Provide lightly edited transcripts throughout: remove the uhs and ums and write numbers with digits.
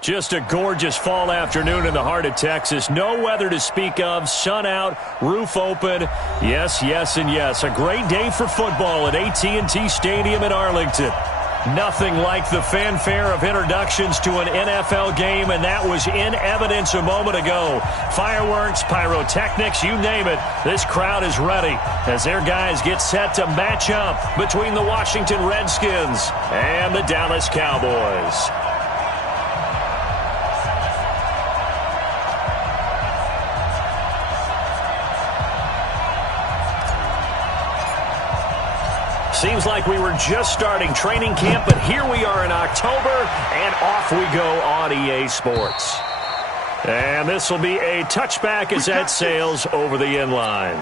Just a gorgeous fall afternoon in the heart of Texas. No weather to speak of. Sun out, roof open. Yes, yes, and yes. A great day for football at AT&T Stadium in Arlington. Nothing like the fanfare of introductions to an NFL game, and that was in evidence a moment ago. Fireworks, pyrotechnics, you name it. This crowd is ready as their guys get set to match up between the Washington Redskins and the Dallas Cowboys. Seems like we were just starting training camp, but here we are in October, and off we go on EA Sports. And this will be a touchback as that sails over the end line.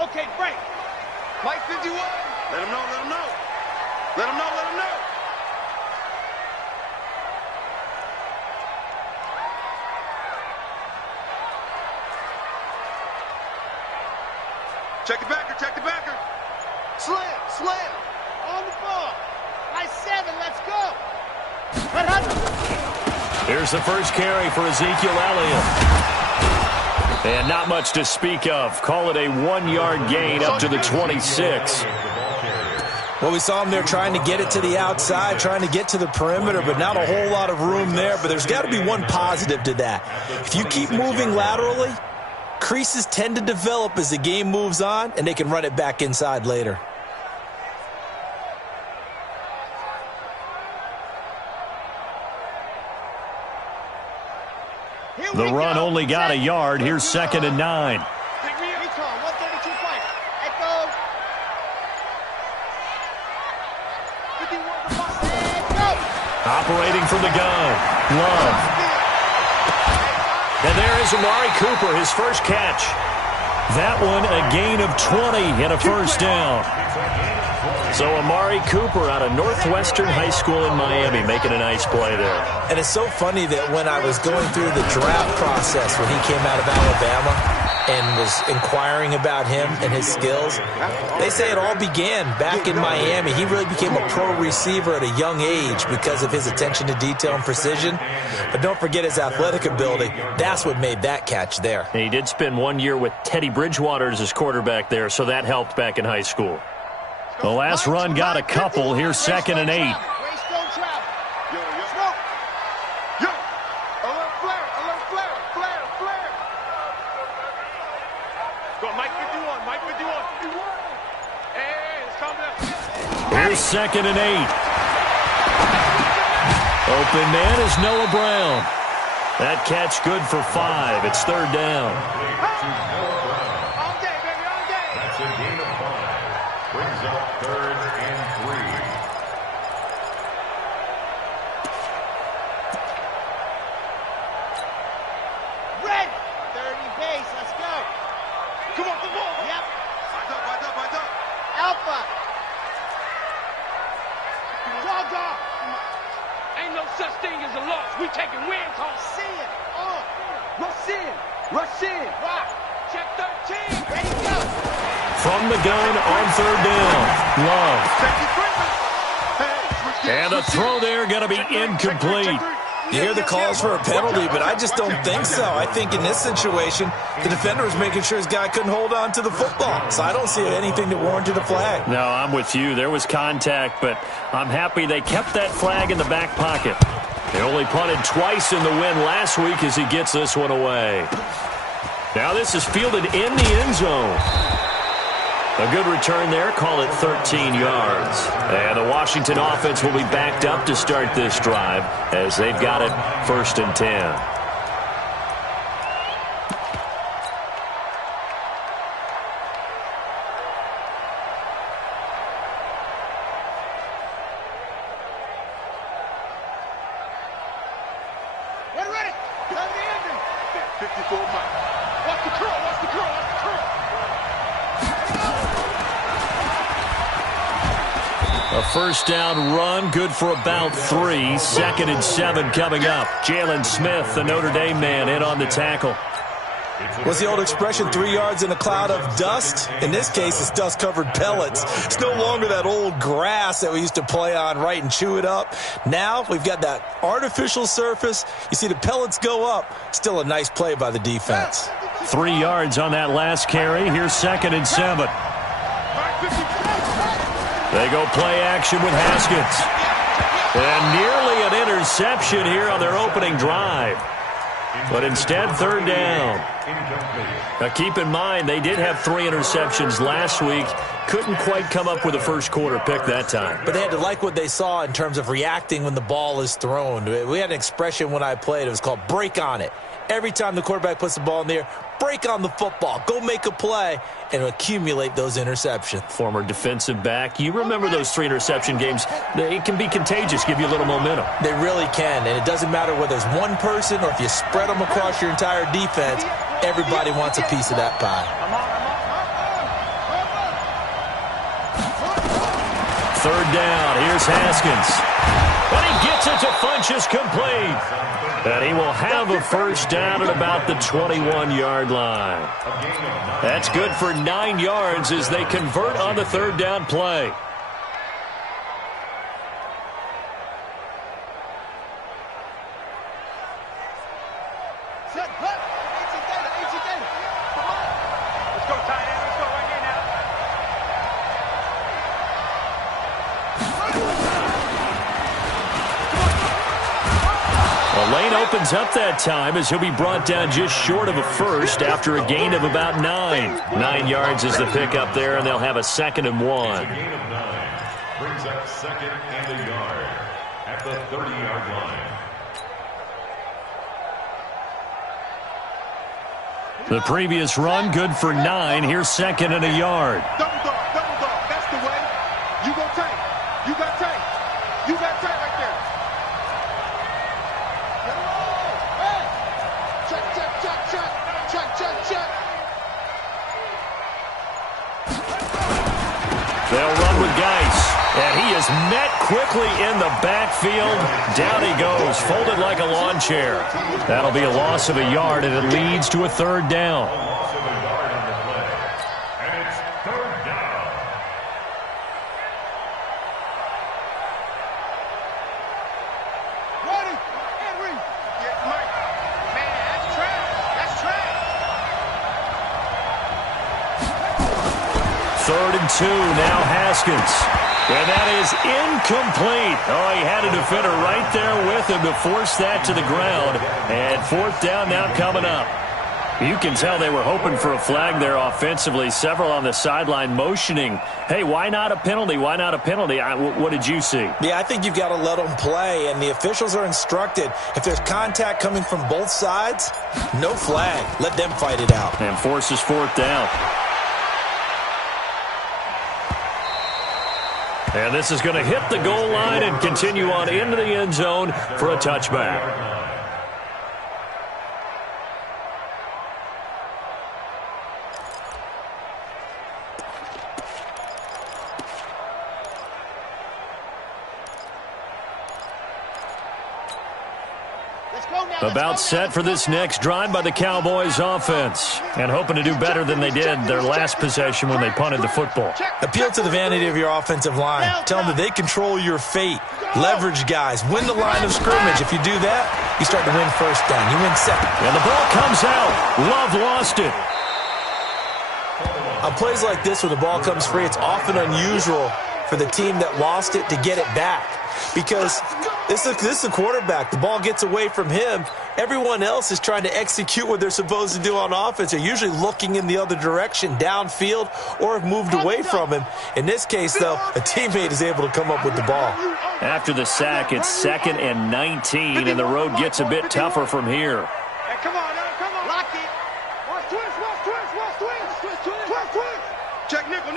Okay, break. Mike 51. Let him know, let him know. Let him know, let him know. Check the backer, check the backer. Slam, slam. On the ball. High 7, let's go. Here's the first carry for Ezekiel Elliott. And not much to speak of. Call it a 1-yard gain up to the 26. Well, we saw him there trying to get it to the outside, trying to get to the perimeter, but not a whole lot of room there. But there's got to be one positive to that. If you keep moving laterally, creases tend to develop as the game moves on, and they can run it back inside later. The run only got a yard. Here's 2nd and 9. Operating from the gun, Love. And there is Amari Cooper, his first catch. That one a gain of 20 and a first down. So Amari Cooper out of Northwestern High School in Miami making a nice play there. And it's so funny that when I was going through the draft process when he came out of Alabama and was inquiring about him and his skills, they say it all began back in Miami. He really became a pro receiver at a young age because of his attention to detail and precision. But don't forget his athletic ability. That's what made that catch there. And he did spend 1 year with Teddy Bridgewater as his quarterback there, so that helped back in high school. The last run got a couple. Here's 2nd and 8. Here's 2nd and 8. Open man is Noah Brown. That catch good for 5. It's 3rd down. That's a gain of 5. Brings up 3rd and 3. Red. 30 base. Let's go. Come on, come on. Yep. Eyes up. Alpha. Dog. Ain't no such thing as a loss. We taking wins home. See it. Rush in. Rush in. Rock. Check 13. Ready, go. From the gun on 3rd down. Love. And the throw there going to be incomplete. You hear the calls for a penalty, but I just don't think so. I think in this situation, the defender was making sure his guy couldn't hold on to the football. So I don't see anything that warranted a flag. No, I'm with you. There was contact, but I'm happy they kept that flag in the back pocket. They only punted twice in the win last week as he gets this one away. Now this is fielded in the end zone. A good return there. Call it 13 yards. And the Washington offense will be backed up to start this drive as they've got it 1st and 10. We're ready. Turn the engine. 54 miles. Watch the curl. A first down run, good for about 3. 2nd and 7 coming up. Jalen Smith, the Notre Dame man, in on the tackle. What's the old expression, 3 yards in a cloud of dust? In this case, it's dust-covered pellets. It's no longer that old grass that we used to play on, right, and chew it up. Now we've got that artificial surface. You see the pellets go up. Still a nice play by the defense. 3 yards on that last carry. Here's 2nd and 7. They go play action with Haskins. And nearly an interception here on their opening drive. But instead, 3rd down. Now, keep in mind, they did have 3 interceptions last week. Couldn't quite come up with a first quarter pick that time. But they had to like what they saw in terms of reacting when the ball is thrown. We had an expression when I played. It was called break on it. Every time the quarterback puts the ball in the air, break on the football. Go make a play and accumulate those interceptions. Former defensive back. You remember those 3 interception games. It can be contagious, give you a little momentum. They really can, and it doesn't matter whether it's one person or if you spread them across your entire defense. Everybody wants a piece of that pie. 3rd down. Here's Haskins. And he gets it to Funchess complete. And he will have a first down at about the 21-yard line. That's good for 9 yards as they convert on the 3rd down play. Let's go, tight end. Let's go right here now. Well, Lane opens up that time as he'll be brought down just short of a first after a gain of about 9. 9 yards is the pickup there, and they'll have a 2nd and 1. A gain of 9 brings up 2nd and a yard at the 30-yard line. The previous run, good for 9. Here's 2nd and a yard. Double dog, that's the way. You go tank. You got tank. You got tank right there. Check. They'll run with Geis. And he is met quickly in the backfield. Down he goes, folded like a lawn chair. That'll be a loss of a yard, and it leads to a 3rd down. A loss of a yard on the play. And it's 3rd down. Ready. Henry. Yeah, Mike. Man, that's trash. That's trash. 3rd and 2, now Haskins. And that is incomplete. Oh, he had a defender right there with him to force that to the ground. And 4th down now coming up. You can tell they were hoping for a flag there offensively. Several on the sideline motioning, hey, why not a penalty? Why not a penalty? What did you see? Yeah, I think you've got to let them play, and the officials are instructed. If there's contact coming from both sides, no flag. Let them fight it out. And forces 4th down. And this is going to hit the goal line and continue on into the end zone for a touchback. About set for this next drive by the Cowboys offense. And hoping to do better than they did their last possession when they punted the football. Appeal to the vanity of your offensive line. Tell them that they control your fate. Leverage guys. Win the line of scrimmage. If you do that, you start to win 1st down. You win 2nd. And the ball comes out. Love lost it. On plays like this where the ball comes free, it's often unusual for the team that lost it to get it back. Because this is a quarterback. The ball gets away from him. Everyone else is trying to execute what they're supposed to do on offense. They're usually looking in the other direction, downfield, or have moved away from him. In this case, though, a teammate is able to come up with the ball. After the sack, it's 2nd and 19, and the road gets a bit tougher from here. Hey, come on, now, come on. Lock it. Watch twist. Check nickel.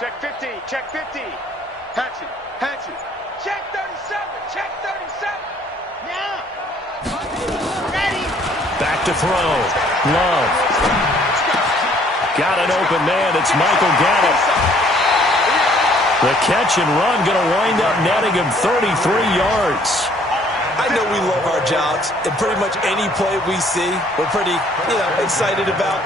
Check 50, check 50. Hatchet. Check 37. Now. Ready. Back to throw. Love. Got an open man. It's Michael Gallup. The catch and run going to wind up netting him 33 yards. I know we love our jobs, and pretty much any play we see, we're pretty, excited about.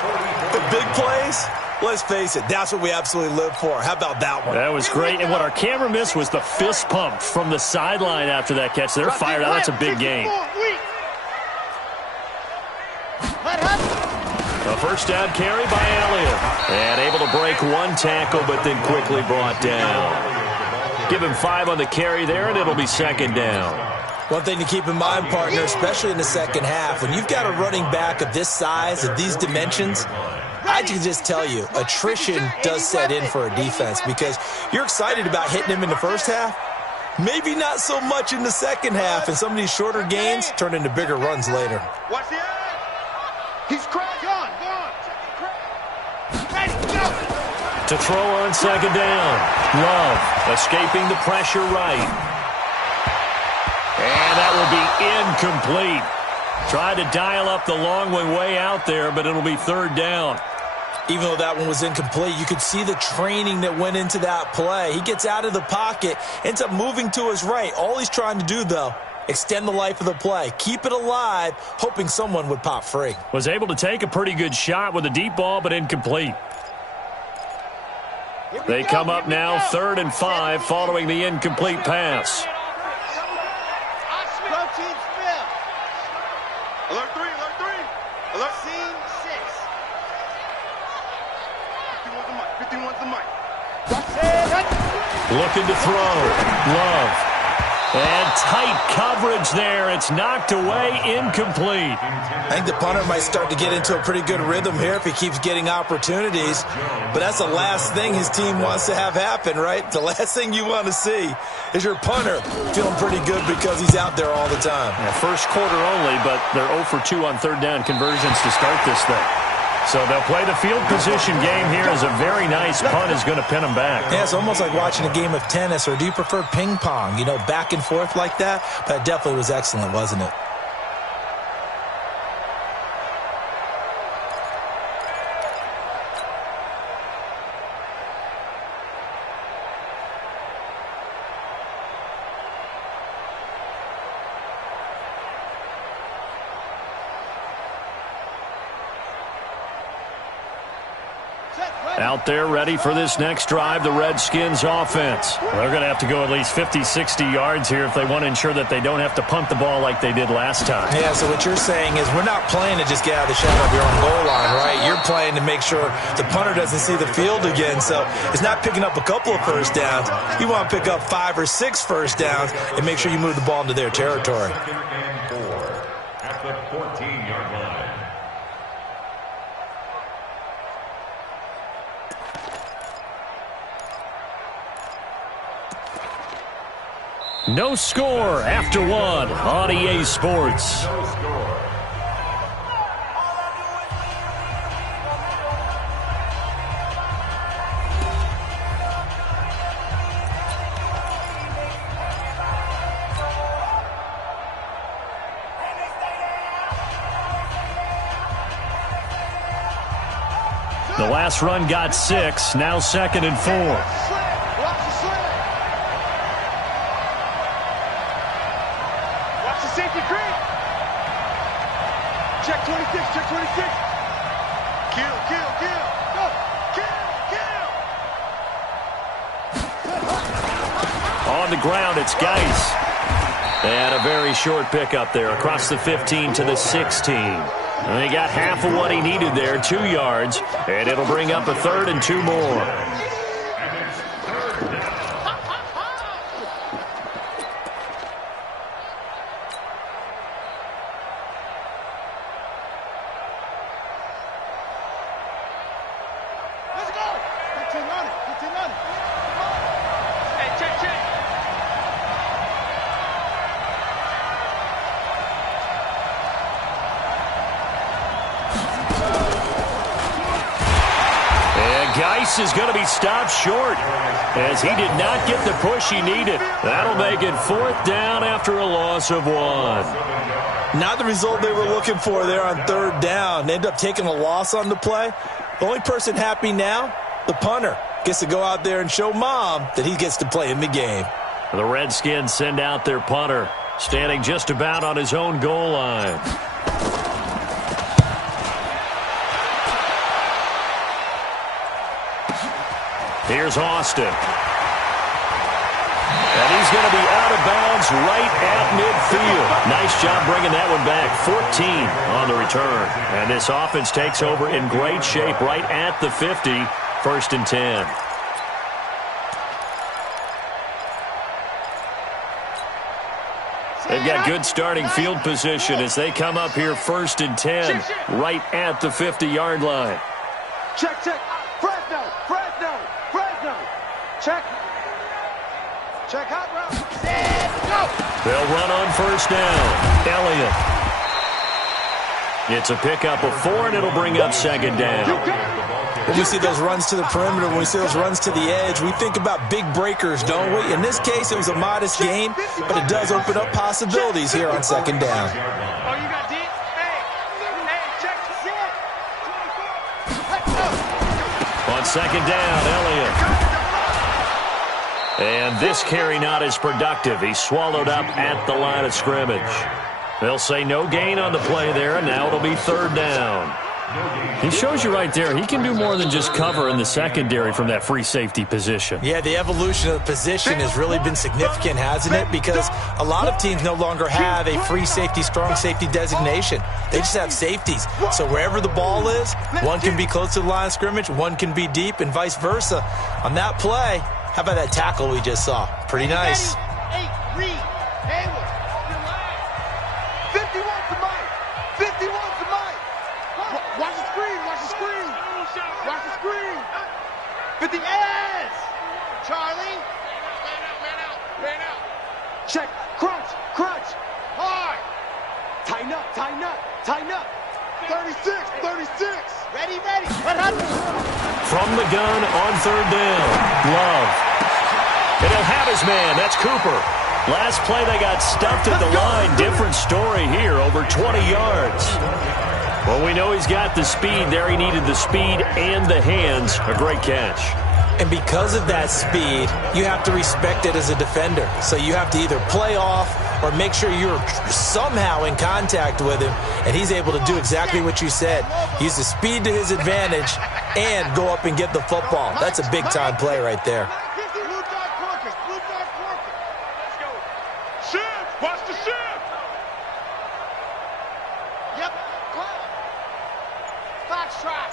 The big plays, let's face it, that's what we absolutely live for. How about that one? That was great, and what our camera missed was the fist pump from the sideline after that catch. They're fired out. That's a big gain. A first down carry by Elliott. And able to break one tackle, but then quickly brought down. Give him 5 on the carry there, and it'll be second down. One thing to keep in mind, partner, especially in the second half, when you've got a running back of this size, of these dimensions, I can just tell you, attrition does set in for a defense because you're excited about hitting him in the first half. Maybe not so much in the second half, and some of these shorter gains turn into bigger runs later. Watch the eye. He's cracked. Gone. Ready, go. To throw on second down. Love escaping the pressure right. And that will be incomplete. Tried to dial up the long one way out there, but it'll be third down. Even though that one was incomplete, you could see the training that went into that play. He gets out of the pocket, ends up moving to his right. All he's trying to do, though, extend the life of the play. Keep it alive, hoping someone would pop free. Was able to take a pretty good shot with a deep ball, but incomplete. They come up now 3rd and 5 following the incomplete pass. Protein spill. Alert 3. Alert scene 6. 51's the mic. Looking to throw. Love. And tight coverage there. It's knocked away, incomplete. I think the punter might start to get into a pretty good rhythm here if he keeps getting opportunities. But that's the last thing his team wants to have happen, right? The last thing you want to see is your punter feeling pretty good because he's out there all the time. Yeah, first quarter only, but they're 0 for 2 on third down conversions to start this thing. So they'll play the field position game here as a very nice punt is going to pin them back. Yeah, it's almost like watching a game of tennis, or do you prefer ping pong? Back and forth like that? But it definitely was excellent, wasn't it? Out there ready for this next drive, the Redskins offense. They're going to have to go at least 50, 60 yards here if they want to ensure that they don't have to punt the ball like they did last time. Yeah, so what you're saying is we're not playing to just get out of the shadow of your own goal line, right? You're playing to make sure the punter doesn't see the field again. So it's not picking up a couple of first downs. You want to pick up 5 or 6 first downs and make sure you move the ball into their territory. Second and 4 at the 14-yard line. No score after 1 on EA Sports. No score. The last run got 6, now 2nd and 4. Check 26, check 26. Kill. Go. Kill. On the ground, it's Geis. And a very short pickup there across the 15 to the 16. And he got half of what he needed there, 2 yards. And it'll bring up a 3rd and 2 more. Geis is going to be stopped short as he did not get the push he needed. That'll make it 4th down after a loss of 1. Not the result they were looking for there on 3rd down. They ended up taking a loss on the play. The only person happy now, the punter. gets to go out there and show Mom that he gets to play in the game. The Redskins send out their punter, standing just about on his own goal line. Here's Austin. And he's going to be out of bounds right at midfield. Nice job bringing that one back. 14 on the return. And this offense takes over in great shape right at the 50. 1st and 10. They've got good starting field position as they come up here 1st and 10 right at the 50-yard line. Check. Fresno. Check hot route. Set, go. They'll run on 1st down. Elliott. It's a pickup of 4, and it'll bring up 2nd down. When we see those runs to the perimeter, when we see those runs to the edge, we think about big breakers, don't we? In this case, it was a modest gain, but it does open up possibilities here on 2nd down. Oh, you got deep? Hey, check. Set. On 2nd down, Elliott. And this carry not as productive. He's swallowed up at the line of scrimmage. They'll say no gain on the play there, and now it'll be 3rd down. He shows you right there, he can do more than just cover in the secondary from that free safety position. Yeah, the evolution of the position has really been significant, hasn't it? Because a lot of teams no longer have a free safety, strong safety designation. They just have safeties. So wherever the ball is, one can be close to the line of scrimmage, one can be deep, and vice versa. On that play, how about that tackle we just saw? Pretty nice. 51's the mic. 51's the mic. Watch the screen. Watch the screen. 50 S. Charlie. Man out. Check. Crunch. Hard. Tighten up. 36. Ready. What happened? From the gun on 3rd down. Love. And he'll have his man. That's Cooper. Last play they got stuffed at the line. Different story here. Over 20 yards. Well, we know he's got the speed there. He needed the speed and the hands. A great catch. And because of that speed, you have to respect it as a defender. So you have to either play off or make sure you're somehow in contact with him, and he's able to do exactly what you said. Use the speed to his advantage and go up and get the football. That's a big-time play right there. Blue dog Porkers. Let's go. Shift. Watch the shift. Yep. Foxtrot.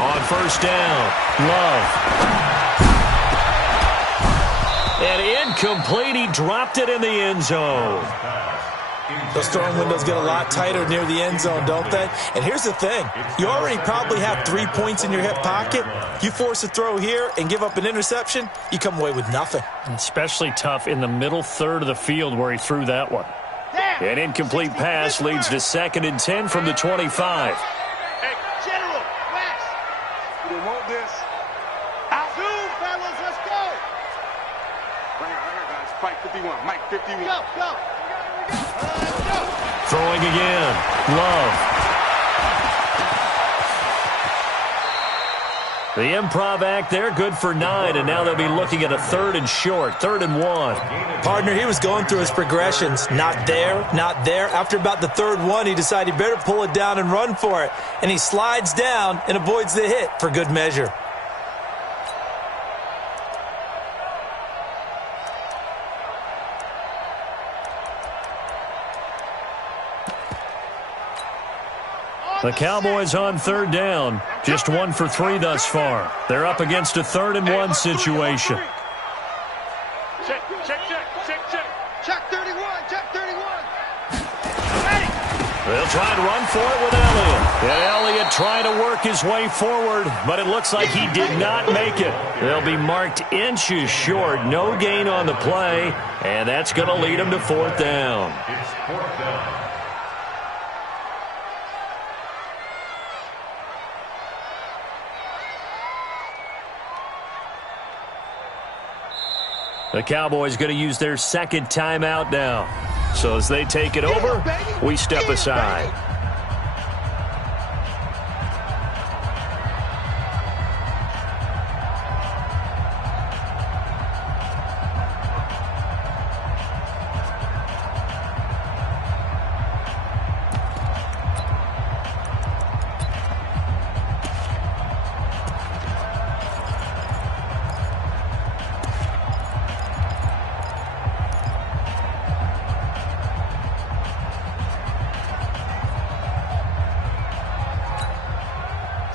On 1st down, Love. And incomplete. He dropped it in the end zone. Those throwing windows get a lot tighter near the end zone, don't they? And here's the thing. You already probably have 3 points in your hip pocket. You force a throw here and give up an interception, you come away with nothing. Especially tough in the middle third of the field where he threw that one. An incomplete pass leads to 2nd and 10 from the 25. Hey, General, West. We want this. Out. 2, fellas, let's go. Right here, guys. Fight 51. Mike 51. Go. Throwing again. Love. The improv act there, good for 9, and now they'll be looking at a 3rd and short, 3rd and 1. Partner, he was going through his progressions. Not there. After about the 3rd one, he decided he better pull it down and run for it. And he slides down and avoids the hit for good measure. The Cowboys on 3rd down. Just 1 for 3 thus far. They're up against a 3rd and 1 situation. Check. Check 31. Ready. They'll try and run for it with Elliott. And Elliott trying to work his way forward, but it looks like he did not make it. They'll be marked inches short. No gain on the play, and that's going to lead him to 4th down. It's 4th down. The Cowboys going to use their 2nd timeout now. So as they take it over, we step aside.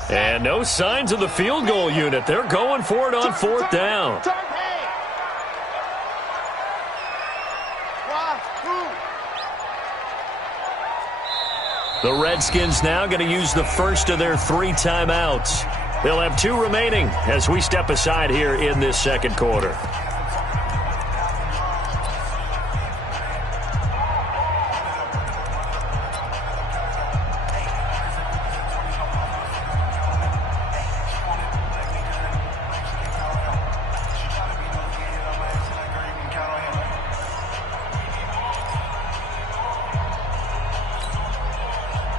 And no signs of the field goal unit. They're going for it on fourth down. The Redskins now going to use the first of their 3 timeouts. They'll have 2 remaining as we step aside here in this second quarter.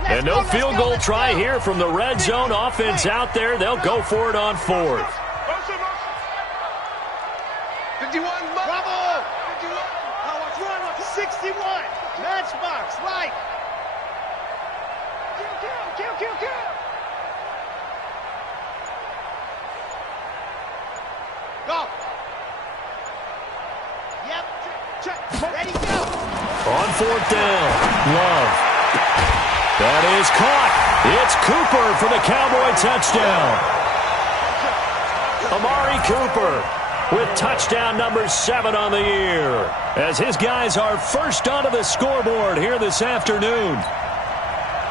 And no field goal try here from the red zone offense out there. They'll go for it on fourth. 51, bravo! 51. Now what's wrong with 61? Matchbox, right. Kill. Go. Yep. Check. Ready, go. On fourth down, Love. That is caught. It's Cooper for the Cowboy touchdown. Amari Cooper with touchdown number 7 on the year, as his guys are first onto the scoreboard here this afternoon.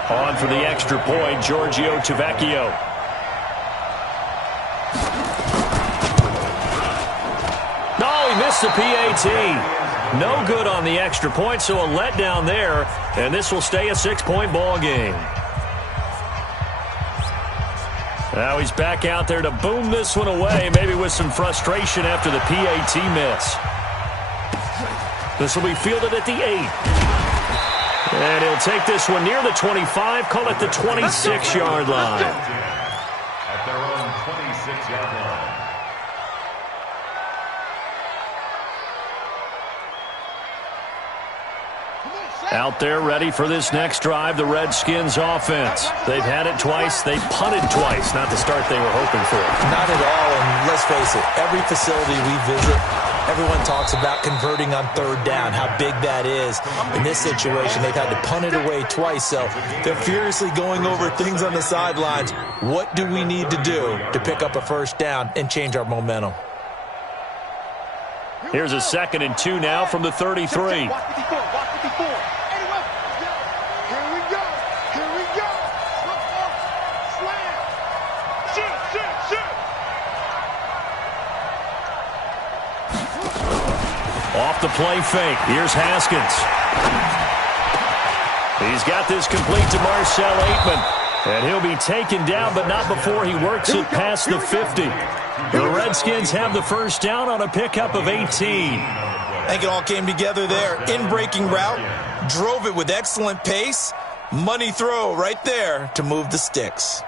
On for the extra point, Giorgio Tavecchio. No, he missed the PAT. No good on the extra point, so a letdown there, and this will stay a 6-point ball game. Now he's back out there to boom this one away, maybe with some frustration after the PAT miss. This will be fielded at the 8. And he'll take this one near the 25, call it the 26-yard line. At their own 26-yard line. Out there ready for this next drive, the Redskins offense. They've had it twice. They've punted twice. Not the start they were hoping for. Not at all, and let's face it, every facility we visit, everyone talks about converting on third down, how big that is. In this situation, they've had to punt it away twice, so they're furiously going over things on the sidelines. What do we need to do to pick up a first down and change our momentum? Here's a 2nd and 2 now from the 33. Off the play fake. Here's Haskins. He's got this complete to Marcel Aitman. And he'll be taken down, but not before he works it past the 50. The Redskins have the first down on a pickup of 18. I think it all came together there. In-breaking route, drove it with excellent pace. Money throw right there to move the sticks.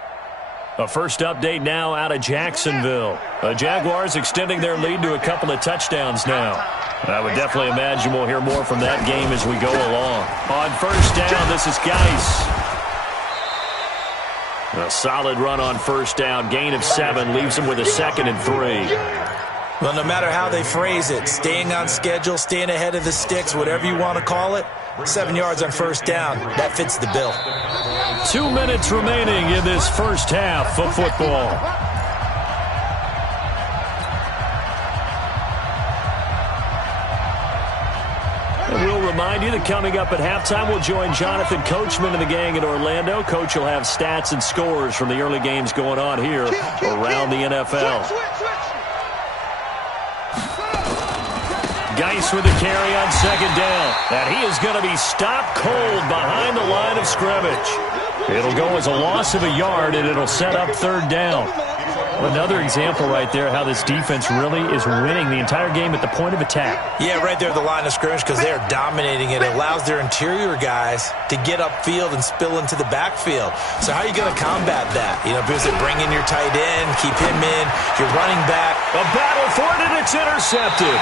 A first update now out of Jacksonville. The Jaguars extending their lead to a couple of touchdowns now. I would definitely imagine we'll hear more from that game as we go along. On first down, this is Geis. A solid run on first down. Gain of 7 leaves him with a 2nd and 3. Well, no matter how they phrase it, staying on schedule, staying ahead of the sticks, whatever you want to call it, 7 yards on first down, that fits the bill. 2 minutes remaining in this first half of football. And we'll remind you that coming up at halftime, we'll join Jonathan Coachman and the gang in Orlando. Coach will have stats and scores from the early games going on here around the NFL. Geis with the carry on second down. And he is going to be stopped cold behind the line of scrimmage. It'll go as a loss of a yard, and it'll set up third down. Another example right there how this defense really is winning the entire game at the point of attack. Yeah, right there at the line of scrimmage because they're dominating it. It allows their interior guys to get upfield and spill into the backfield. So how are you going to combat that? You know, because they bring in your tight end, keep him in, your running back. A battle for it, and it's intercepted.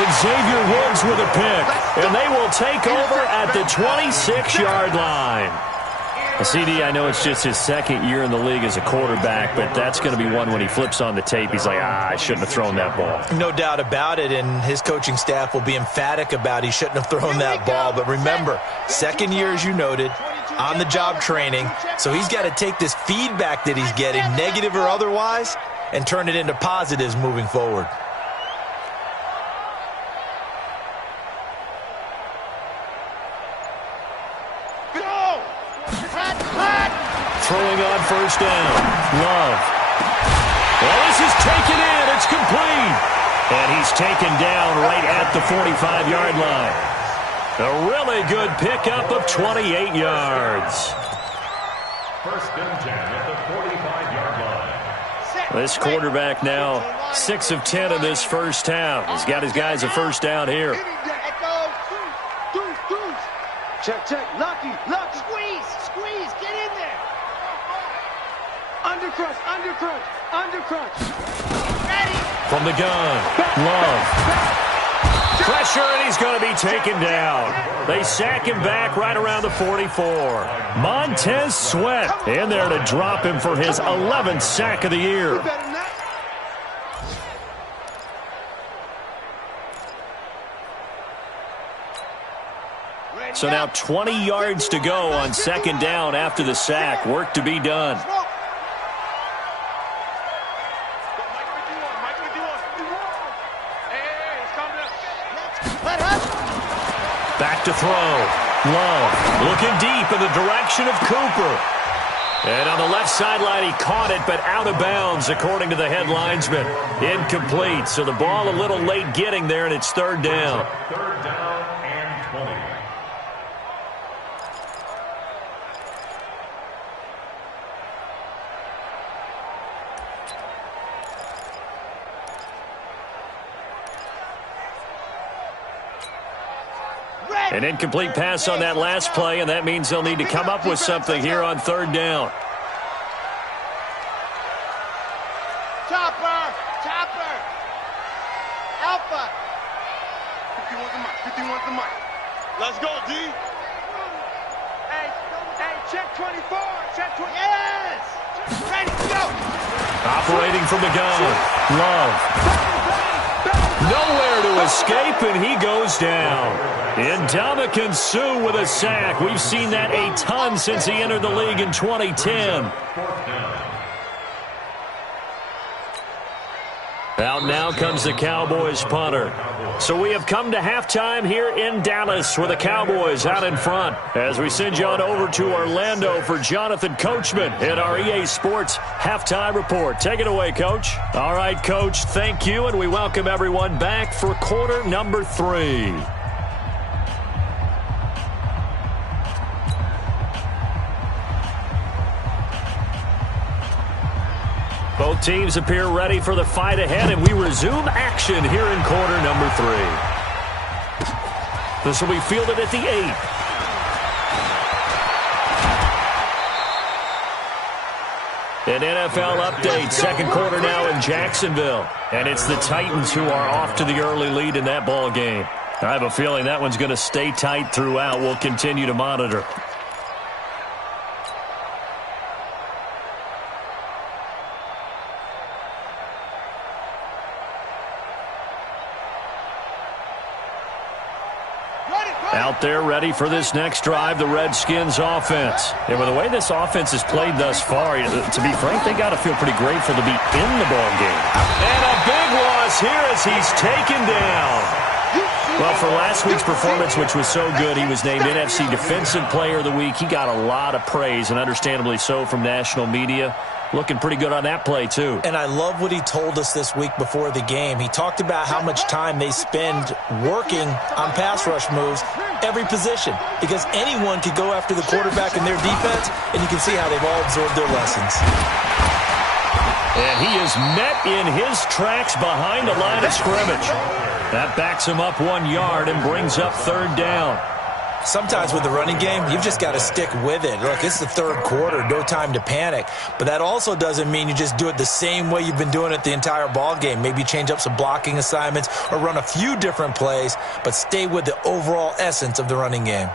And Xavier Woods with a pick. And they will take over at the 26-yard line. CD, I know it's just his 2nd year in the league as a quarterback, but that's going to be one when he flips on the tape. He's like, I shouldn't have thrown that ball. No doubt about it, and his coaching staff will be emphatic about he shouldn't have thrown that ball. But remember, 2nd year, as you noted, on-the-job training, so he's got to take this feedback that he's getting, negative or otherwise, and turn it into positives moving forward. Throwing on first down. Love. Well, this is taken in. It's complete. And he's taken down right at the 45-yard line. A really good pickup of 28 yards. First and 10 at the 45-yard line. This quarterback now 6 of 10 in this first half. He's got his guys a first down here. Check, check. Lucky. Squeeze. Get in there. Undercrunch. Ready. From the gun. Love. Pressure, and he's going to be taken down. They sack him back right around the 44. Montez Sweat in there to drop him for his 11th sack of the year. So now 20 yards to go on second down after the sack. Work to be done. Back to throw. Love looking deep in the direction of Cooper. And on the left sideline, he caught it, but out of bounds, according to the head linesman. Incomplete. So the ball a little late getting there, and it's third down. Third down and 20. An incomplete pass on that last play, and that means they'll need to come up with something here on third down. Chopper. Alpha. 51's the mic. Let's go, D. Hey, check 24. Check 20. Yes. Ready, go. Operating from the gun. Love. Nowhere to escape, and he goes down. Ndamukong Suh with a sack. We've seen that a ton since he entered the league in 2010. Out now comes the Cowboys punter. So we have come to halftime here in Dallas with the Cowboys out in front. As we send you on over to Orlando for Jonathan Coachman in our EA Sports halftime report. Take it away, Coach. All right, Coach, thank you, and we welcome everyone back for quarter number 3. Both teams appear ready for the fight ahead, and we resume action here in quarter number 3. This will be fielded at the 8. An NFL update, second quarter now in Jacksonville. And it's the Titans who are off to the early lead in that ball game. I have a feeling that one's going to stay tight throughout. We'll continue to monitor. Out there ready for this next drive, the Redskins offense. And with the way this offense has played thus far, to be frank, they got to feel pretty grateful to be in the ball game. And a big loss here as he's taken down. Well, for last week's performance, which was so good, he was named NFC Defensive Player of the Week. He got a lot of praise, and understandably so, from national media. Looking pretty good on that play, too. And I love what he told us this week before the game. He talked about how much time they spend working on pass rush moves, every position, because anyone could go after the quarterback in their defense, and you can see how they've all absorbed their lessons. And he is met in his tracks behind the line of scrimmage. That backs him up 1 yard and brings up third down. Sometimes with the running game, you've just got to stick with it. Look, it's the third quarter, no time to panic. But that also doesn't mean you just do it the same way you've been doing it the entire ball game. Maybe change up some blocking assignments or run a few different plays, but stay with the overall essence of the running game.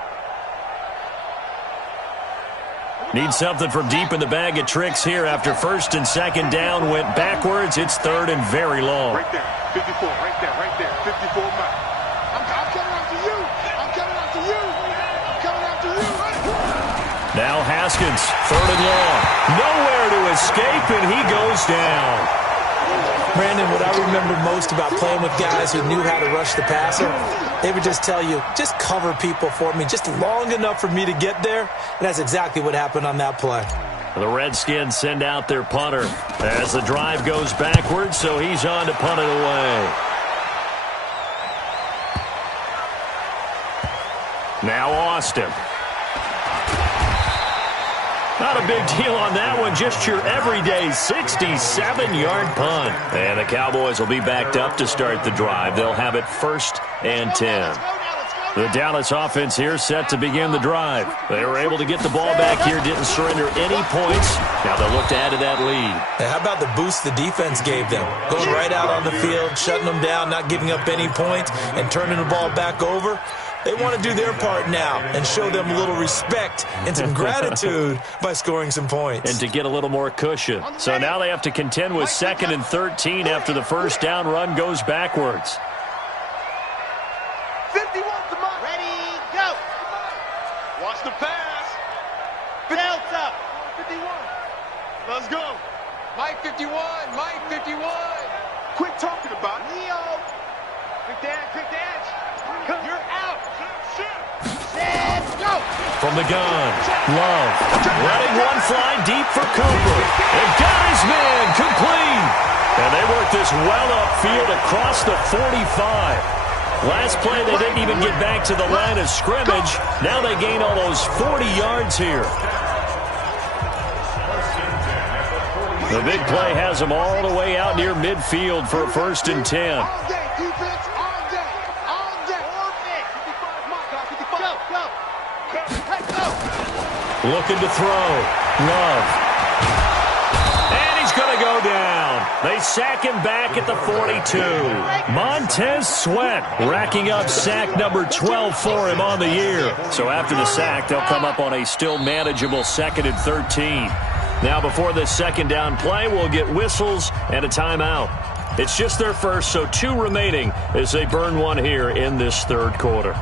Need something from deep in the bag of tricks here after first and second down went backwards. It's third and very long. Right there, 54, right there, 54 miles. I'm coming out to you. I'm coming out to you. I'm coming out to you. Now Haskins, 3rd and long. Nowhere to escape, and he goes down. Brandon, what I remember most about playing with guys who knew how to rush the passer, they would just tell you, just cover people for me, just long enough for me to get there. And that's exactly what happened on that play. The Redskins send out their punter as the drive goes backwards, so he's on to punt it away. Now Austin. Not a big deal on that one, just your everyday 67-yard punt. And the Cowboys will be backed up to start the drive. They'll have it 1st and 10. The Dallas offense here set to begin the drive. They were able to get the ball back here, didn't surrender any points. Now they'll look to add to that lead. Now, how about the boost the defense gave them? Going right out on the field, shutting them down, not giving up any points, and turning the ball back over. They want to do their part now and show them a little respect and some gratitude by scoring some points. And to get a little more cushion. So now they have to contend with 2nd and 13 after the first down run goes backwards. 51, come on. Ready, go. Watch the pass. Delta. 51. Let's go. Mike 51, Mike 51. Quit talking about it. Leo. Quick dash. You're out. Let's go. From the gun, Love. Letting one fly deep for Cooper. And got his man complete. And they work this well upfield across the 45. Last play, they didn't even get back to the line of scrimmage. Now they gain almost 40 yards here. The big play has them all the way out near midfield for a 1st and 10. All day, defense, all day. All day. Go. Looking to throw. Love. And he's going to go down. They sack him back at the 42. Montez Sweat racking up sack number 12 for him on the year. So after the sack, they'll come up on a still manageable 2nd and 13. Now before this 2nd down play, we'll get whistles and a timeout. It's just their first, so 2 remaining as they burn one here in this 3rd quarter.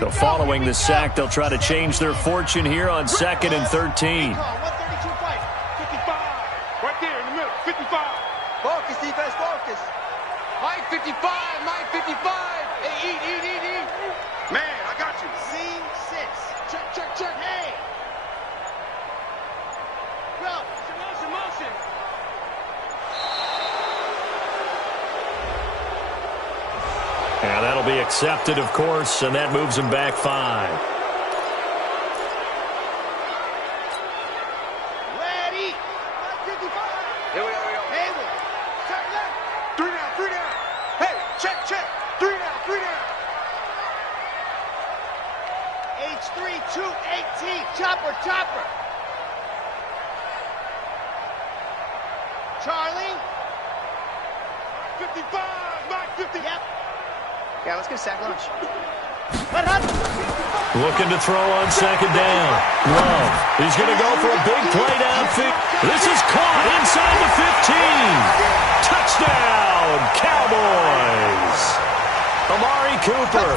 So following the sack, they'll try to change their fortune here on 2nd and 13. 132 fight. 55. Right there in the middle. 55. Focus, defense, focus. Mike 55, Mike 55. Hey, eat. Man, I got you. C6. Check. Hey. Go. Motion. And that'll be accepted, of course, and that moves them back 5. Ready. 55. Here we go. Hayward. Check left. 3 down. Hey, check. 3 down. H3, 218. Chopper. Charlie. 55. Mike 50. Yep. Yeah, let's get a sack lunch. Looking to throw on 2nd down. Love. He's going to go for a big play downfield. This is caught inside the 15. Touchdown, Cowboys. Amari Cooper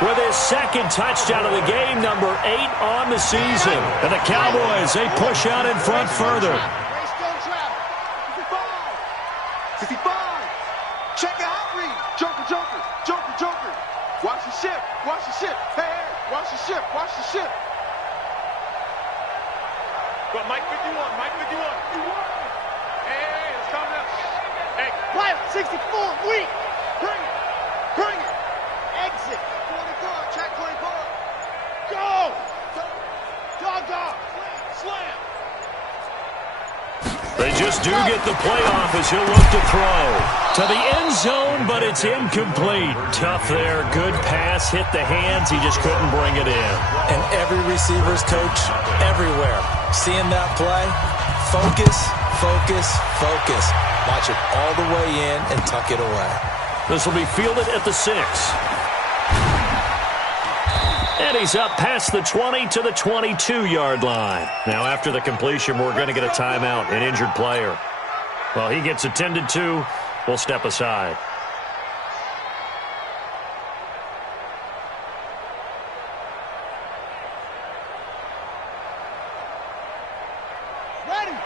with his 2nd touchdown of the game, number 8 on the season. And the Cowboys, they push out in front further. Race don't travel. 55. Check out read. Joker. Watch the ship. Hey, watch the ship. But Mike 51. Hey, it's coming up. Hey, Wild 64, weak. Bring it. Exit. 24, check 24. Go. Dog. Slam. They just do get the playoff as he'll look to throw. To the end zone, but it's incomplete. Tough there. Good pass. Hit the hands. He just couldn't bring it in. And every receiver's coach everywhere, seeing that play, focus. Watch it all the way in and tuck it away. This will be fielded at the 6. And he's up past the 20 to the 22-yard line. Now, after the completion, we're going to get a timeout, an injured player. Well, he gets attended to. We'll step aside.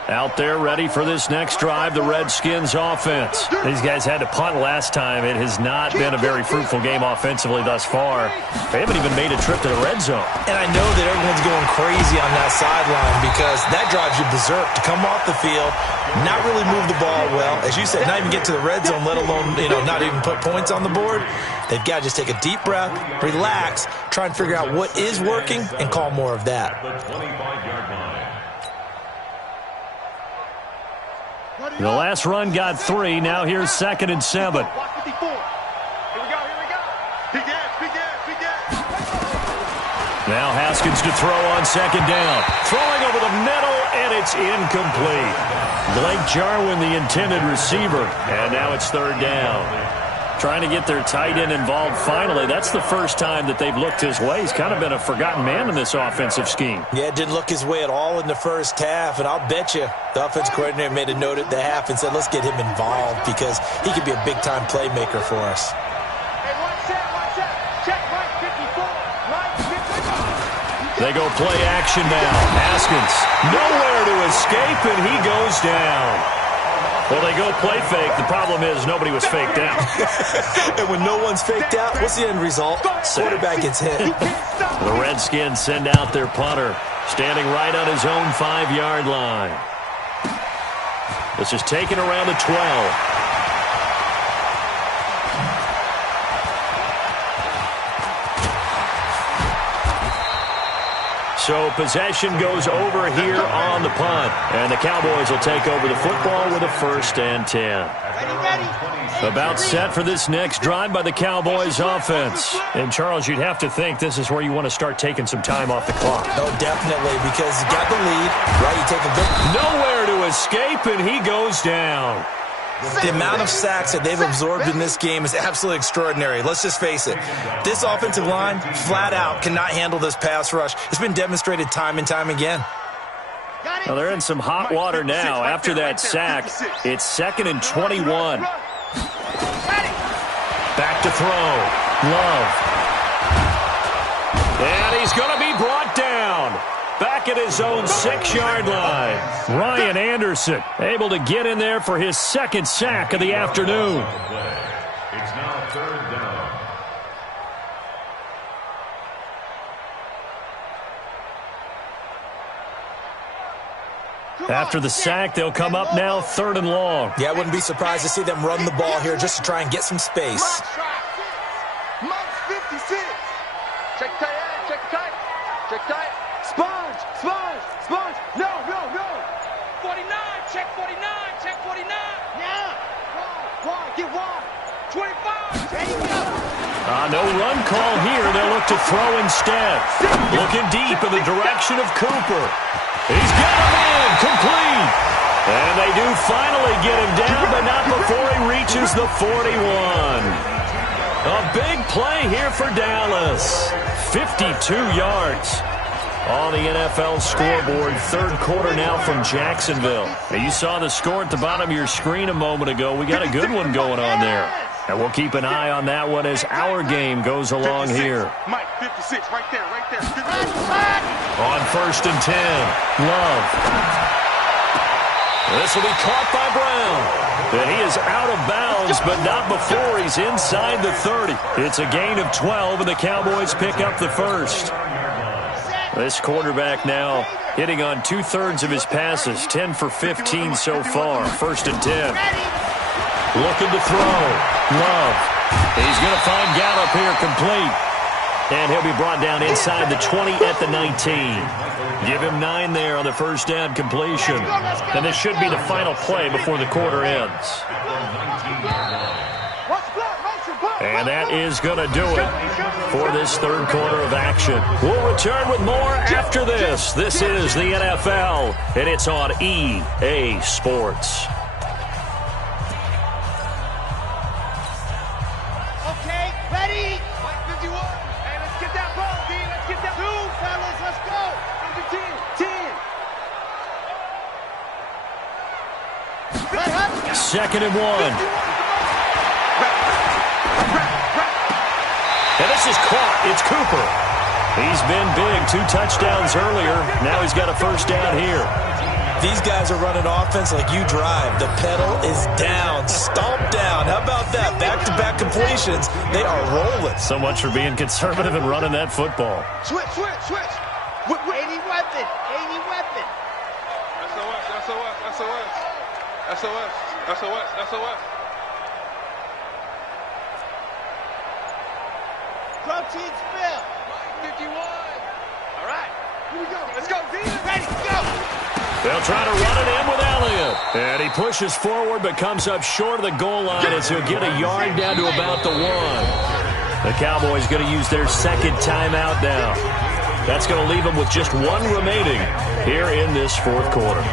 Out there ready for this next drive, the Redskins offense. These guys had to punt last time. It has not been a very fruitful game offensively thus far. They haven't even made a trip to the red zone. And I know that everyone's going crazy on that sideline because that drives you berserk to come off the field, not really move the ball well. As you said, not even get to the red zone, let alone, not even put points on the board. They've got to just take a deep breath, relax, try and figure out what is working, and call more of that. The 25-yard line. The last run got 3. Now here's 2nd and 7. Here we go. Big gas. Now Haskins to throw on 2nd down. Throwing over the middle, and it's incomplete. Blake Jarwin, the intended receiver. And now it's 3rd down. Trying to get their tight end involved finally. That's the first time that they've looked his way. He's kind of been a forgotten man in this offensive scheme. Yeah, it didn't look his way at all in the first half, and I'll bet you the offense coordinator made a note at the half and said, let's get him involved because he could be a big-time playmaker for us. Hey, watch that. Check Mike 54. They go play action now. Haskins nowhere to escape, and he goes down. Well, they go play fake. The problem is nobody was faked out. And when no one's faked out, what's the end result? Quarterback gets hit. The Redskins send out their punter, standing right on his own 5-yard line. This is taken around the 12. So possession goes over here on the punt. And the Cowboys will take over the football with a 1st and 10. About set for this next drive by the Cowboys offense. And, Charles, you'd have to think this is where you want to start taking some time off the clock. Oh, definitely, because you got the lead, right? You take a good... Nowhere to escape, and he goes down. The amount of sacks that they've absorbed in this game is absolutely extraordinary. Let's just face it. This offensive line, flat out, cannot handle this pass rush. It's been demonstrated time and time again. Well, they're in some hot water now. After that sack, it's 2nd and 21. Back to throw. Love. And he's going to be brought down. Back at his own 6-yard line. Ryan Anderson able to get in there for his 2nd sack of the afternoon. It's now 3rd down. After the sack, they'll come up now 3rd and long. Yeah, I wouldn't be surprised to see them run the ball here just to try and get some space. Mike 56. Check tight. Sponge. No. 49. Check 49. Now. Wide. Get wide. 25. There you go. No run call here. They'll look to throw instead. Looking deep in the direction of Cooper. He's got him in. Complete. And they do finally get him down, but not before he reaches the 41. A big play here for Dallas. 52 yards on the NFL scoreboard. 3rd quarter now from Jacksonville. Now, you saw the score at the bottom of your screen a moment ago. We got a good one going on there. And we'll keep an eye on that one as our game goes along 56. here. Mike 56, right there. On 1st and 10, Love. This will be caught by Brown. And he is out of bounds, but not before he's inside the 30. It's a gain of 12, and the Cowboys pick up the 1st. This quarterback now hitting on 2/3 of his passes, 10 for 15 so far. 1st and 10. Looking to throw. Love. He's going to find Gallup here complete. And he'll be brought down inside the 20 at the 19. Give him 9 there on the 1st down completion. And this should be the final play before the quarter ends. And that is going to do it for this 3rd quarter of action. We'll return with more after this. This is the NFL, and it's on EA Sports. Okay, ready? Mike 51. Hey, let's get that ball, D. Let's get 2nd and 1. And this is caught. It's Cooper. He's been big. 2 touchdowns earlier. Now he's got a first down here. These guys are running offense like you drive. The pedal is down, stomped down. How about that? Back-to-back completions. They are rolling. So much for being conservative and running that football. Switch. 80 weapon. SOS. Protein spill. 51. All right. Here we go. Let's go, D. Ready, go. They'll try to run it in with Elliott. And he pushes forward but comes up short of the goal line as he'll get a yard down to about the 1. The Cowboys going to use their 2nd timeout now. That's going to leave them with just 1 remaining here in this 4th quarter.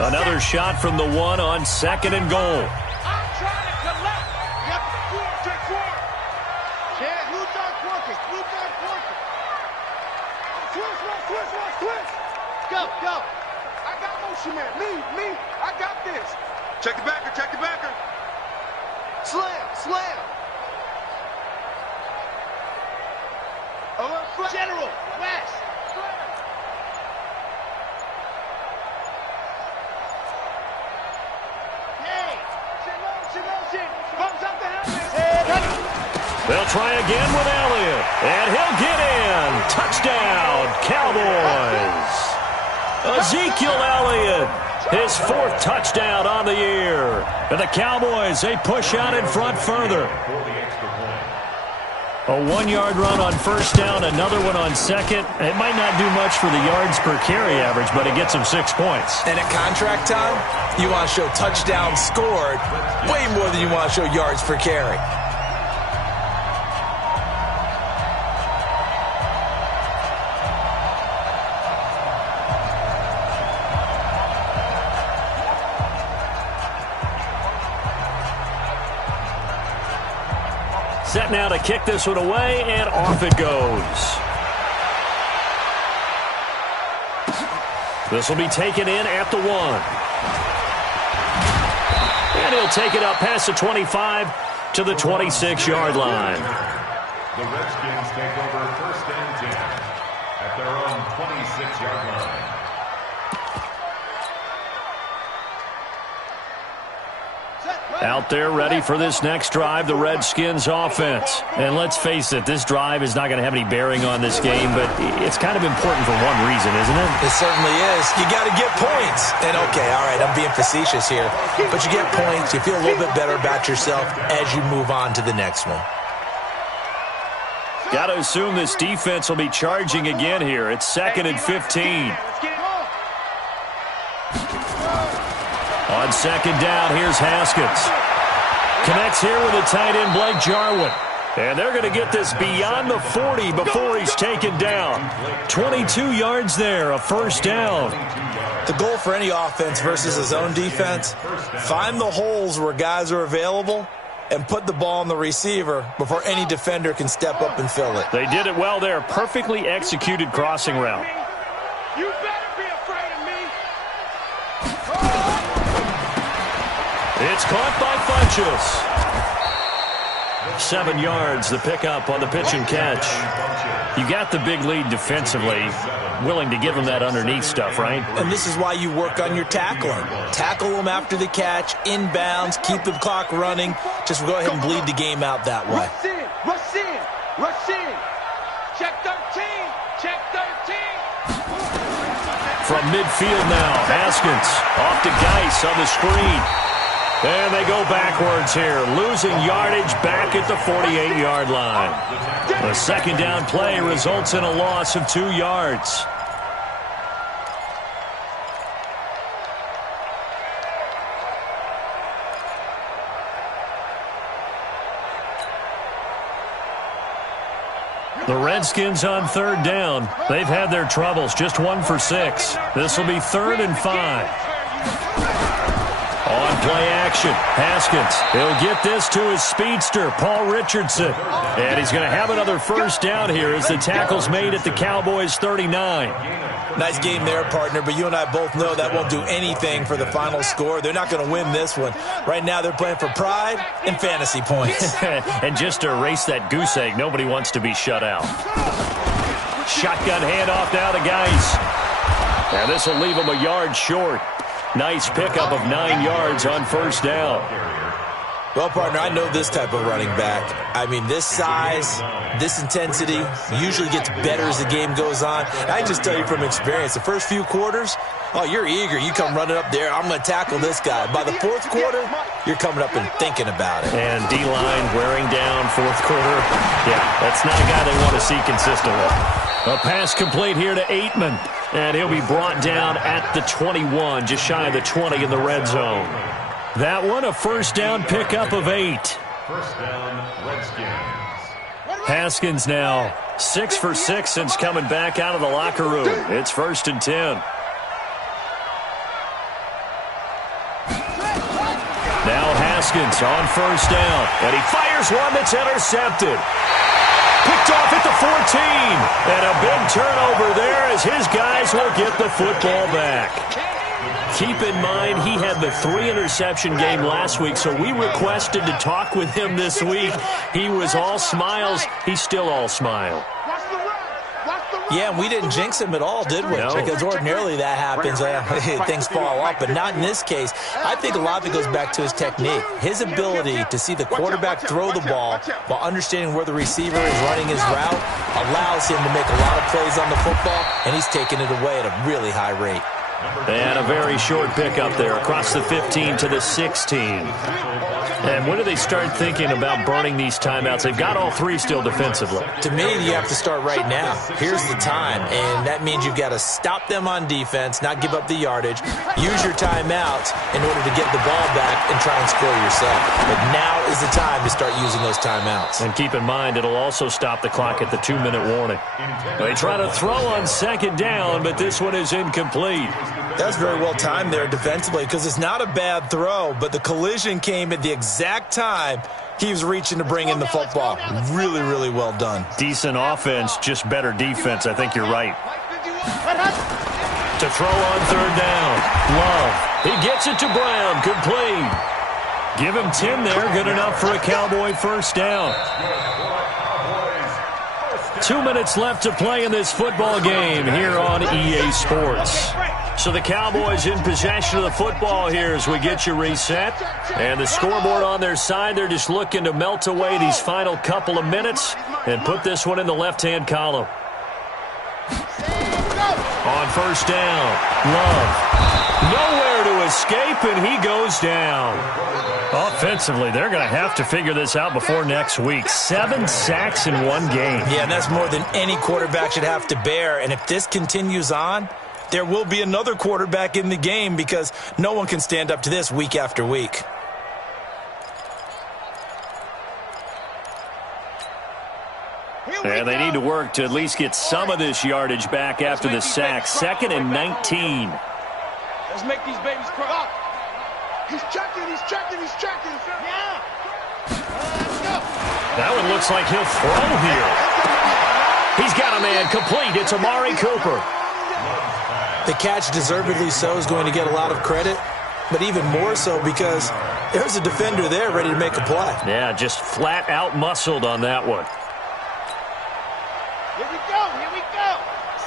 Another shot from the 1 on 2nd and goal. I'm trying to collect. Yep, take 4. Yeah, Blue Dark working. Switch. Go. I got motion man. Me. I got this. Check the backer. Slam. General, West. They'll try again with Elliott, and he'll get in. Touchdown, Cowboys. Ezekiel Elliott, his 4th touchdown on the year. And the Cowboys, they push out in front further. A 1-yard run on 1st down, another one on 2nd. It might not do much for the yards per carry average, but it gets them 6 points. And at contract time, you want to show touchdowns scored way more than you want to show yards per carry. Set now to kick this one away, and off it goes. This will be taken in at the 1. And he'll take it up past the 25 to the 26-yard line. The Redskins take over 1st and 10 at their own 26-yard line. Out there ready for this next drive, the Redskins offense. And let's face it, this drive is not going to have any bearing on this game, but it's kind of important for one reason, isn't it? It certainly is. You got to get points. And okay, all right, I'm being facetious here, but you get points, you feel a little bit better about yourself as you move on to the next one. Got to assume this defense will be charging again here. It's 2nd and 15. On 2nd down, here's Haskins. Connects here with the tight end, Blake Jarwin. And they're going to get this beyond the 40 before he's taken down. 22 yards there, a 1st down. The goal for any offense versus his own defense, find the holes where guys are available and put the ball on the receiver before any defender can step up and fill it. They did it well there. Perfectly executed crossing route. You better be afraid of me. It's caught by Funchess. 7 yards, the pickup on the pitch and catch. You got the big lead defensively. Willing to give them that underneath stuff, right? And this is why you work on your tackling. Tackle them after the catch, inbounds, keep the clock running. Just go ahead and bleed the game out that way. Rush in. Check 13. From midfield now, Haskins off to Geis on the screen. And they go backwards here, losing yardage back at the 48-yard line. The 2nd down play results in a loss of 2 yards. The Redskins on 3rd down. They've had their troubles, just 1 for 6. This will be 3rd and 5. On play action, Haskins. He'll get this to his speedster, Paul Richardson. And he's going to have another first down here as the tackle's made at the Cowboys' 39. Nice game there, partner, but you and I both know that won't do anything for the final score. They're not going to win this one. Right now they're playing for pride and fantasy points. And just to erase that goose egg, nobody wants to be shut out. Shotgun handoff now to Geis. And this will leave him a yard short. Nice pickup of 9 yards on first down. Well, partner, I know this type of running back. I mean, this size, this intensity usually gets better as the game goes on. I just tell you from experience, the first few quarters, oh, you're eager. You come running up there, I'm going to tackle this guy. By the fourth quarter, you're coming up and thinking about it. And D-line wearing down fourth quarter. Yeah, that's not a guy they want to see consistently. A pass complete here to Aitman. And he'll be brought down at the 21, just shy of the 20 in the red zone. That one, a first down pickup of 8. First down, Redskins. Haskins now 6 for 6 since coming back out of the locker room. It's 1st and 10. Now Haskins on first down. And he fires one that's intercepted. Picked off at the 14. And a big turnover there as his guys will get the football back. Keep in mind, he had the 3-interception game last week, so we requested to talk with him this week. He was all smiles. He's still all smile. Yeah, and we didn't jinx him at all, did we? No. Because ordinarily that happens. Things fall off, but not in this case. I think a lot of it goes back to his technique. His ability to see the quarterback throw the ball while understanding where the receiver is running his route allows him to make a lot of plays on the football, and he's taking it away at a really high rate. And a very short pickup there across the 15 to the 16. And when do they start thinking about burning these timeouts? They've got all 3 still defensively. To me, you have to start right now. Here's the time, and that means you've got to stop them on defense, not give up the yardage, use your timeouts in order to get the ball back and try and score yourself. But now is the time to start using those timeouts. And keep in mind, it'll also stop the clock at the 2-minute warning. They try to throw on second down, but this one is incomplete. That's very well timed there defensively because it's not a bad throw, but the collision came at the exact time he was reaching to bring in the football. Really, really well done. Decent offense, just better defense. I think you're right. To throw on third down. Love. He gets it to Brown. Complete. Give him 10 there. Good enough for a Cowboy first down. 2 minutes left to play in this football game here on EA Sports. So the Cowboys in possession of the football here as we get you reset. And the scoreboard on their side, they're just looking to melt away these final couple of minutes and put this one in the left-hand column. On first down, Love. Nowhere to escape, and he goes down. Offensively, they're going to have to figure this out before next week. 7 sacks in one game. Yeah, and that's more than any quarterback should have to bear. And if this continues on, there will be another quarterback in the game because no one can stand up to this week after week. And they need to work to at least get some of this yardage back after the sack. 2nd and 19. Let's make these babies cry. He's checking. Yeah. Let's go. That one looks like he'll throw here. He's got a man complete. It's Amari Cooper. The catch, deservedly so, is going to get a lot of credit, but even more so because there's a defender there ready to make a play. Yeah, just flat out muscled on that one. Here we go.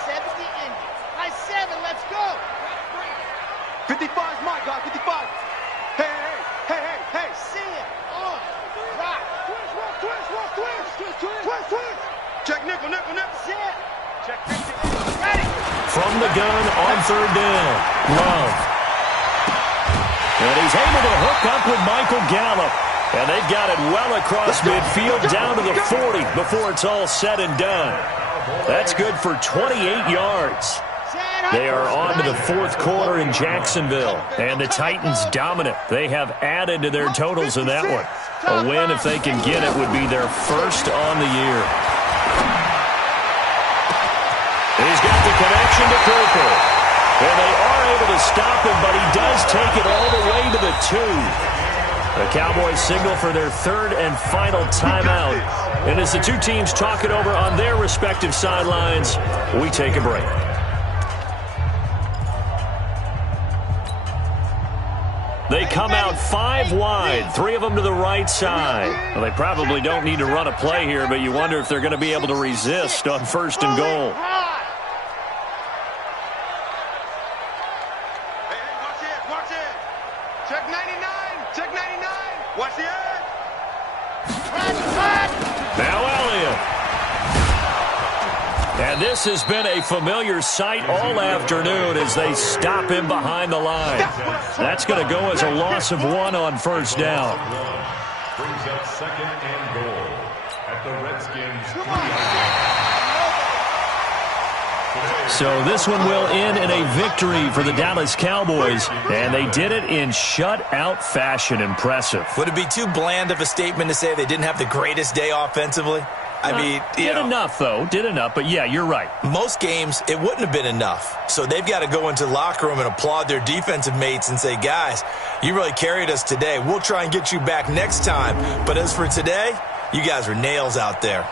70 in. High 7, let's go. 55's my guy, 55. Hey. See it. On. Rock. Twist. Check nickel. Sit. Check. Ready. From the gun on third down. Love. And he's able to hook up with Michael Gallup. And they've got it well across midfield down to the 40 before it's all said and done. That's good for 28 yards. They are on to the fourth quarter in Jacksonville. And the Titans dominant. They have added to their totals in that one. A win, if they can get it, would be their first on the year. He's got the connection to Cooper. And they are able to stop him, but he does take it all the way to the 2. The Cowboys signal for their third and final timeout. And as the two teams talk it over on their respective sidelines, we take a break. They come out 5 wide, 3 of them to the right side. Well, they probably don't need to run a play here, but you wonder if they're going to be able to resist on 1st and goal. Check 99. Check 99. Watch the edge. Now Elliott. And this has been a familiar sight all afternoon as they stop him behind the line. That's going to go as a loss of 1 on 1st down. Brings up 2nd and goal at the Redskins' 3-yard line. So this one will end in a victory for the Dallas Cowboys, and they did it in shutout fashion. Impressive. Would it be too bland of a statement to say they didn't have the greatest day offensively? I mean, did enough, though. Did enough, but yeah, you're right. Most games, it wouldn't have been enough. So they've got to go into the locker room and applaud their defensive mates and say, guys, you really carried us today. We'll try and get you back next time. But as for today, you guys are nails out there.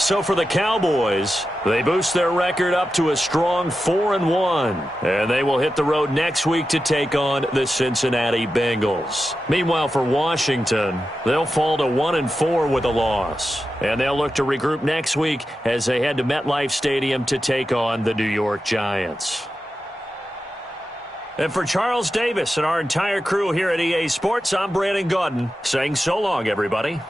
So for the Cowboys, they boost their record up to a strong 4-1, and they will hit the road next week to take on the Cincinnati Bengals. Meanwhile, for Washington, they'll fall to 1-4 with a loss, and they'll look to regroup next week as they head to MetLife Stadium to take on the New York Giants. And for Charles Davis and our entire crew here at EA Sports, I'm Brandon Gaudin saying so long, everybody.